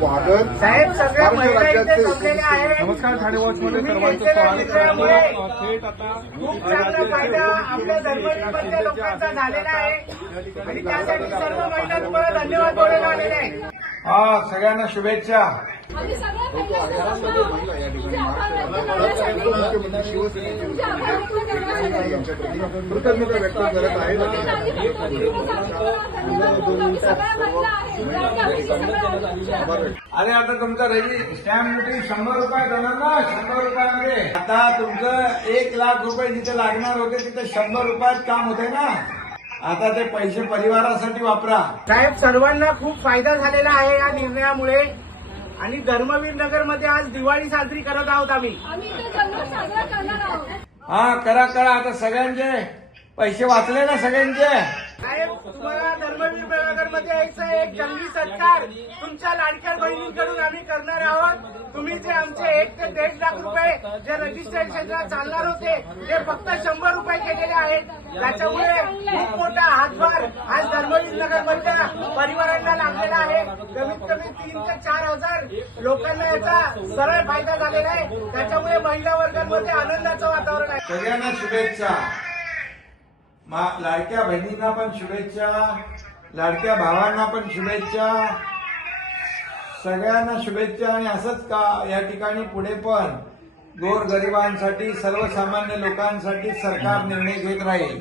वागत साहेब सगळ्या महिला इथे राज्याचे जमलेल्या आहेत. नमस्कार ठाणे वॉचमध्ये तुम्ही सर्वांचं स्वागत निर्णयामुळे करतो. थेट आता खूप चांगला फायदा आपल्या धर्मवीरमधल्या लोकांचा झालेला आहे. आणि त्यासाठी सर्व महिला तुम्हाला धन्यवाद बोलायला आलेले आहेत. हा सगळ्यांना शुभेच्छा. आम्ही सगळ्या महिला या ठिकाणी महाराष्ट्र मुख्यमंत्री शिवसेनेचे कृतज्ञता व्यक्त करत व्यक्त अरे आता तुमचा रवी स्टॅम्प ड्युटी शंभर रुपये देणार ना? शंभर रुपयामध्ये. आता तुमचं एक लाख रुपये जिथे लागणार होते तिथे शंभर रुपयात काम होते ना? आता ते पैसे परिवारासाठी वापरा. साहेब सर्वांना खूप फायदा झालेला आहे या निर्णयामुळे. आणि धर्मवीर नगरमध्ये आज दिवाळी साजरी करत आहोत आम्ही. हा करा करा आता सगळ्यांचे. पैसे वाचले ना सगळ्यांचे. तुम्हाला मध्ये यायचं एक जंगी सत्कार तुमच्या लाडक्या बहिणींकडून आम्ही करणार आहोत. तुम्ही जे आमचे एक ते दीड लाख रुपये जे क्षेत्रात चालणार होते ते फक्त शंभर रुपये केलेले आहेत. त्याच्यामुळे खूप मोठा हातभार आज धर्मवीर नगर मधल्या परिवारांना लागलेला आहे. कमीत कमी तीन ते चार हजार लोकांना याचा सरळ फायदा झालेला आहे. त्याच्यामुळे महिला वर्गांमध्ये आनंदाचं वातावरण आहे. सगळ्यांना शुभेच्छा. लाडक्या बहिणींना पण शुभेच्छा. लाडक्या भावांना पण शुभेच्छा. सगळ्यांना शुभेच्छा आणि असंच का या ठिकाणी पुढे पण गोर गरिबांसाठी सर्वसामान्य लोकांसाठी सरकार निर्णय घेत राहील.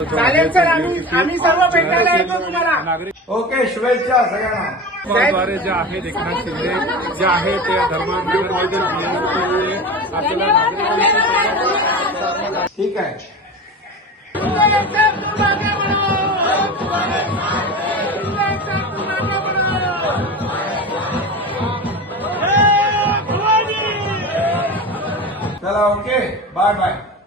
चालेल सर आम्ही आम्ही सर्व भेटायला येतो तुम्हाला. ओके शुभेच्छा सगळ्यांना. द्वारे जे आहेत एकनाथ शिंदे जे आहे ते आपल्याला ठीक आहे. Okay. Bye bye.